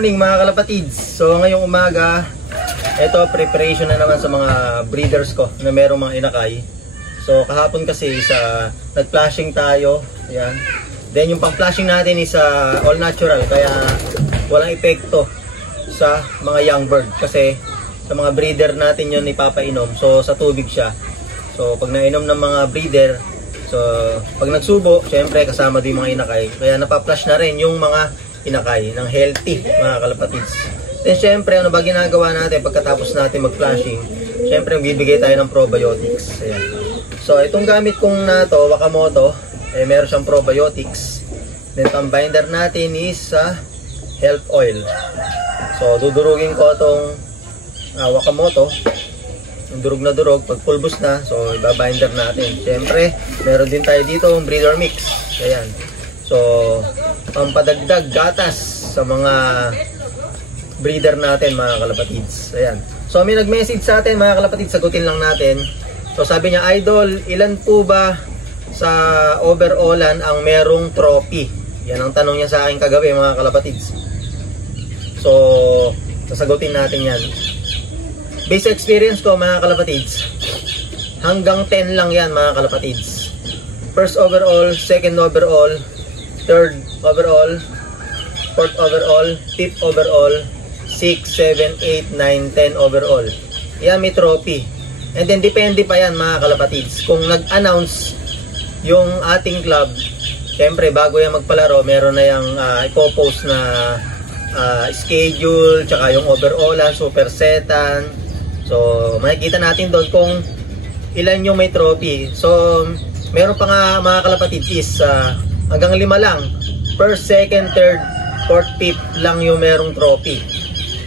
morning mga kalapatids. So ngayong umaga, ito preparation na naman sa mga breeders ko na merong mga inakay. So kahapon kasi nag-flashing tayo, yan. Then yung pang-flashing natin is all natural, kaya walang epekto sa mga young bird kasi sa mga breeder natin yun ipapainom. So sa tubig siya. So pag nainom ng mga breeder, so pag nagsubo, syempre kasama din yung mga inakay. Kaya napa-flash na rin yung mga inakay ng healthy mga kalapatids. Then syempre ano ba ginagawa natin pagkatapos natin mag-flashing? Syempre bibigay tayo ng probiotics. Ayan. So itong gamit kong na to, Wakamoto, meron siyang probiotics. Then ang binder natin is health oil. So dudurugin ko itong Wakamoto. Yung durug na durug, pag pulbos na, so ibabinder natin. Syempre meron din tayo dito yung breeder mix. Ayan. So, pampadagdag gatas sa mga breeder natin mga kalapatids. Ayan. So, may nag-message sa atin mga kalapatids, sagutin lang natin. So, sabi niya, Idol, ilan po ba sa overallan ang merong trophy? Yan ang tanong niya sa akin kagabi mga kalapatids. So, sasagutin natin yan. Based experience ko mga kalapatids, hanggang 10 lang yan mga kalapatids. First overall, second overall, third overall, fourth overall, fifth overall, 6, 7, 8, 9, 10 overall. Yan may trophy. And then depende pa yan mga kalapatids. Kung nag-announce yung ating club, syempre bago yan magpalaro, meron na yung ipopost na schedule, tsaka yung overallan, supersetan. So makikita natin doon kung ilan yung may trophy. So meron pa nga mga kalapatids is hanggang 5 lang. First, second, third, fourth, fifth lang yung merong trophy.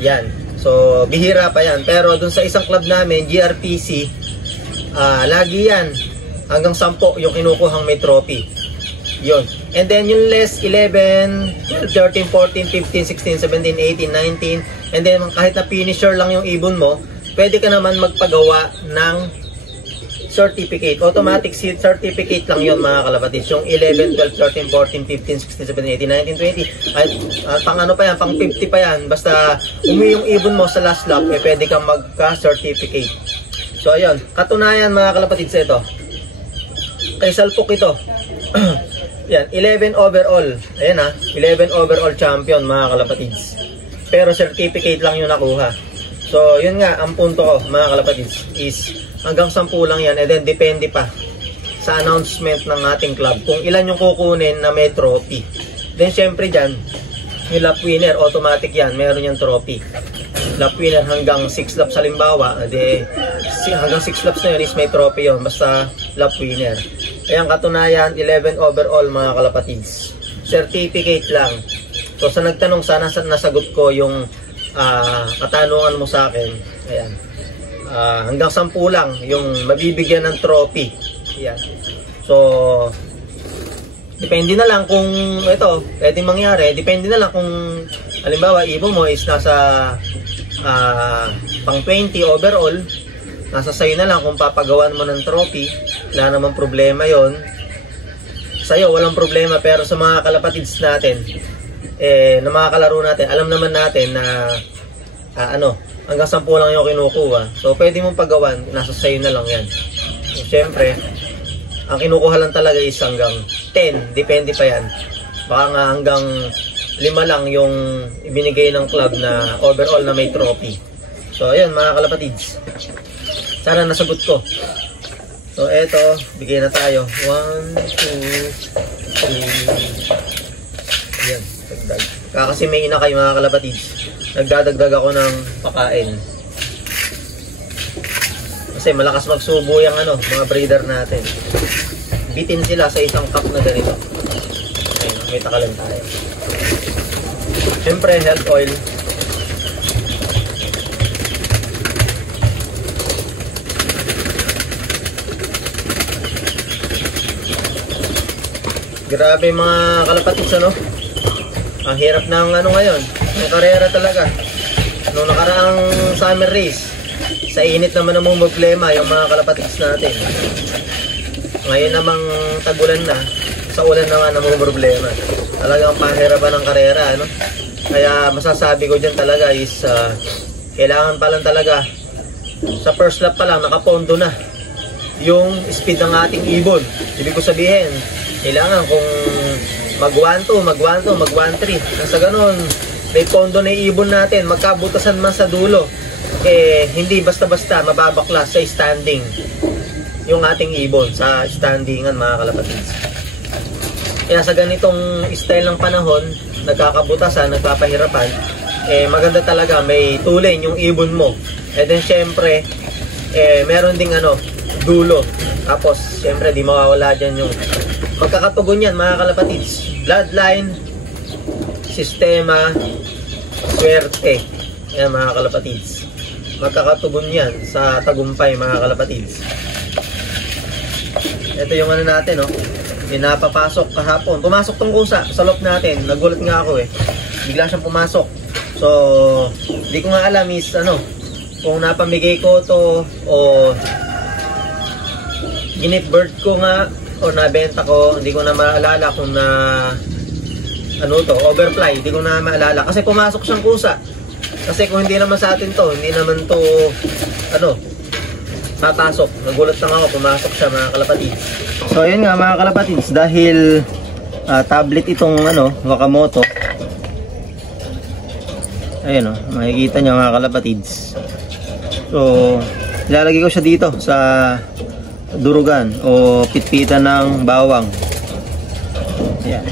Yan. So, bihira pa yan. Pero dun sa isang club namin, GRPC, lagi yan. Hanggang 10 yung kinukuhang may trophy. Yun. And then yung less, 11, 12, 13, 14, 15, 16, 17, 18, 19. And then kahit na finisher lang yung ibon mo, pwede ka naman magpagawa ng certificate. Automatic certificate lang yun mga kalapatids. Yung 11, 12, 13, 14, 15, 16, 17, 18, 19, 20. At pang ano pa yan, pang 50 pa yan. Basta umi yung ibon mo sa last lap, pwede kang magka-certificate. So ayun, katunayan mga kalapatids ito. Kay Salpok ito. Yan, 11 overall. Ayan 11 overall champion mga kalapatids. Pero certificate lang yung nakuha. So yun nga, ang punto ko mga kalapatids is hanggang 10 lang yan, and then depende pa sa announcement ng ating club kung ilan yung kukunin na may trophy. Then syempre dyan, yung lap winner, automatic yan, meron yung trophy. Lap winner hanggang 6 laps halimbawa, hanggang 6 laps na yun is may trophy yun, basta lap winner. Ayan, katunayan, 11 overall mga kalapatids. Certificate lang. So sa nagtanong, sana nasagot ko yung katanungan mo sa akin. Ayan. Hanggang 10 lang yung mabibigyan ng trophy. Yan. So depende na lang kung ito pwedeng mangyari. Depende na lang kung halimbawa ibon mo is nasa pang 20 overall, nasa sayo na lang kung papagawan mo ng trophy. Wala namang problema yon. Sa'yo walang problema, pero sa mga kalapatids natin na mga kalaro natin, alam naman natin na hanggang 10 lang yung kinukuha. So, pwede mong paggawan, nasa sayo na lang yan. So, syempre, ang kinukuha lang talaga is hanggang 10. Depende pa yan. Baka nga hanggang 5 lang yung ibinigay ng club na overall na may trophy. So, ayun mga kalapatids. Sana nasagot ko. So, eto, bigay na tayo. 1, 2, 3. Ayan, dagdag. Kasi may inakay mga kalapatids. Nagdadagdag ako ng pakain. Kasi malakas magsubo yung mga breeder natin. Bitin sila sa isang cup na ganito. Ayun, may takalan tayo. Siyempre, health oil. Grabe mga kalapatids, ang hirap ng ngayon. Ang karera talaga. Noong nakaraang summer race, sa init naman namang problema yung mga kalapatids natin. Ngayon namang tagulan na, sa ulan na nga namang problema. Talagang pahirapan ng karera, Kaya masasabi ko dyan talaga is kailangan pa lang talaga sa first lap pa lang nakapondo na yung speed ng ating ibon. Ibig ko sabihin, kailangan kung mag 1-2, mag 1-2, mag 1-3, nasa ganun may pondo na yung ibon natin, magkabutasan man sa dulo, hindi basta-basta mababaklas sa standing yung ating ibon, sa standingan mga kalapatids. Kaya sa ganitong style ng panahon, nagkakabutasan, nagpapahirapan, maganda talaga may tulin yung ibon mo. And then syempre, meron ding dulo. Tapos syempre di mawawala dyan yung magkakatugon yan mga kalapatids. Bloodline, sistema, swerte. Yan mga kalapatids. Magkakatugon yan sa tagumpay mga kalapatids. Ito yung natin, pinapapasok kahapon. Pumasok tong kusa sa loop natin. Nagulat nga ako bigla siyang pumasok. So, di ko nga alam is kung napamigay ko to o ginip bird ko nga o nabenta ko, hindi ko na maalala kung na overfly, hindi ko na maalala kasi pumasok siyang kusa. Kasi kung hindi naman sa atin to, hindi naman to papasok. Nagulat lang ako, pumasok siya mga kalapatids. So ayun nga mga kalapatids, dahil tablet itong Wakamoto. Ayun makikita nyo mga kalapatids. So ilalagay ko siya dito sa durugan o pitpitan ng bawang. Ayan.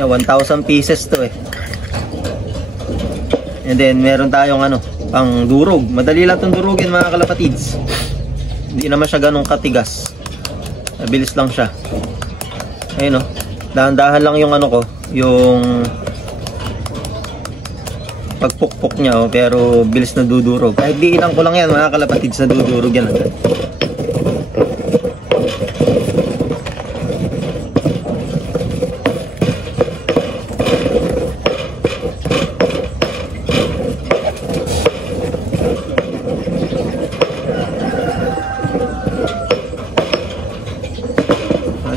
1,000 pieces to And then meron tayong pang durog. Madali lang itong durugin mga kalapatids. Hindi naman siya ganong katigas. Mabilis lang siya. Ayun dahan-dahan lang yung yung pagpukpok niya pero bilis na dudurog. Kahit di ilang ko lang yan mga kalapatids, na dudurog yan agad.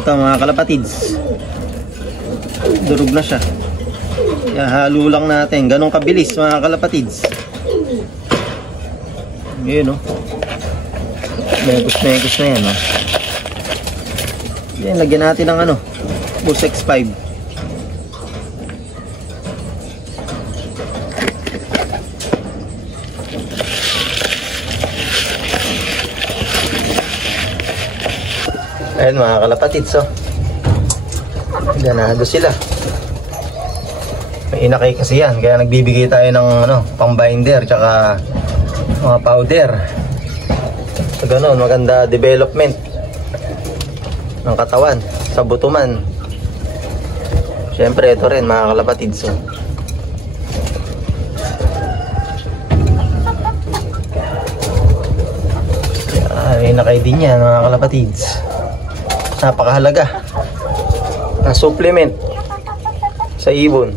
Ito mga kalapatids, durog na siya. Halo lang natin, ganun kabilis mga kalapatids. Yun megos na yan Yan, lagyan natin ng Boost X5. Ayan mga kalapatids ganado sila. May inakay kasi yan, kaya nagbibigay tayo ng pang binder tsaka mga powder. So ganun, maganda development ng katawan sa butuman. Syempre ito rin mga kalapatids inakay din yan mga kalapatids. Napakahalaga na supplement sa ibon.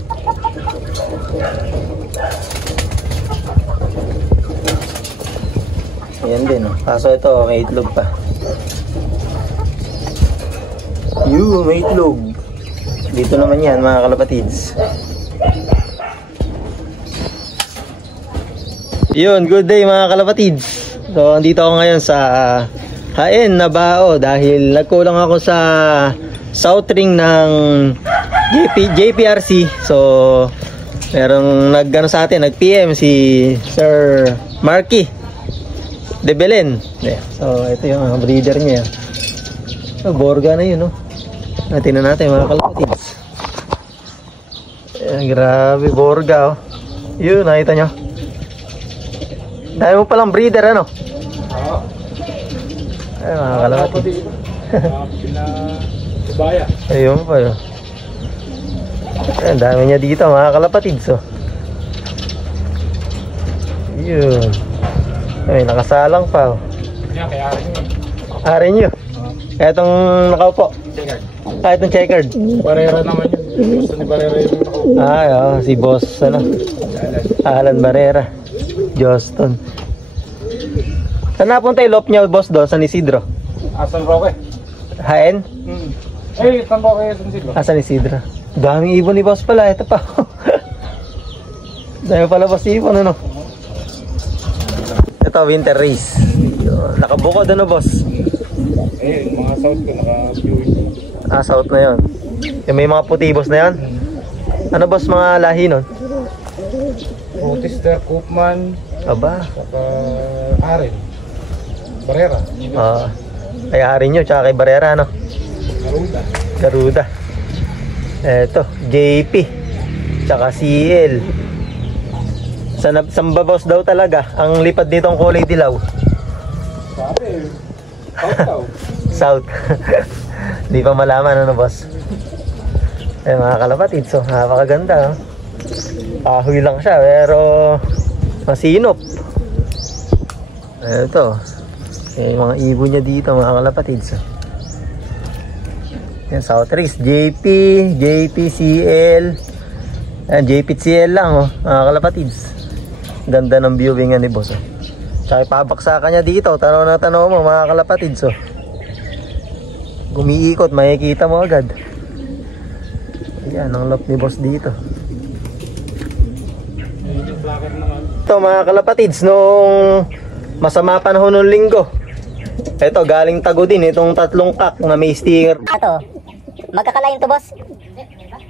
Ayan din kaso ito may itlog pa. May itlog. Dito naman yan mga kalapatids. Good day mga kalapatids. So andito ako ngayon sa Haen, Nabao dahil nagkulang ako sa south ring ng JPRC. So merong sa atin, nag-PM si Sir Marky de Belen. So ito yung breeder niya. So Borga na yun Tingnan natin mga kalapatids. Grabe Borga Yun, nakita nyo. Dahil mo palang breeder Ay mga kalapatids. Ayun pa Ayan, dami niya dito mga kalapatids Yun. Ay, nakasalang pa Yan, kaya Ari nyo. Etong nakaupo. Itong checkered. Barera naman yun. Gusto ni Barera yun nakaupo. Si boss Alan Barrera Joston. Saan napunta yung lop niya boss doon? San Isidro? San Roque. Haen? San Roque, San Isidro. San Isidro. Daming ibon ni boss pala. Ito pa. Dahil pala boss ipon ano. Ito winter race. Nakabukod ano boss? Eh, mga south ko naka-viewing ko. Ah, south na yun. Yung may mga puti boss na yun. Ano boss mga lahi nun? Protester, Koopman, Aba. saka Aren. Barrera. Kay Harin nyo, tsaka kay Barrera ano? Garuda. Garuda. Eto, JP. Tsaka CL. Samba boss daw talaga. Ang lipad nito ang kulay dilaw. Sabi, south daw. South. Di pa malaman ano boss. Eh mga kalapatid, so napakaganda. Kahoy lang siya pero masinop. Eto. Yung mga ibon niya dito mga kalapatid. So. Yan, South Race, JP, JPCL. Ayan, JPCL lang oh, mga kalapatids. Ganda ng viewing ni boss oh. Tsaka ipabaksakan niya dito, tanaw na tanaw mo mga kalapatids oh. Gumiikot, makikita mo agad. Ayan, ang lock ni boss dito. Ito mga kalapatids, nung masama panahon ng linggo, ito galing Tago din itong tatlong kak na may sticker. Ato, magkakalain to boss.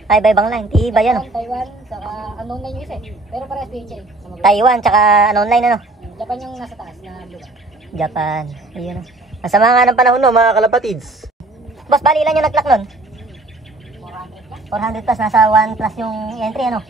Ay, iba-ibang line. Iba yan. Taiwan, saka unknown line yung isa eh. Pero parehas PHA. Taiwan, tsaka anong line ano? Japan yung nasa taas na blue. Japan. Ayun. Ang sama nga ng panahon no mga kalapatids. Boss, bali ilan yung nag-clock nun? 400 plus. Nasa 1 plus yung entry ano?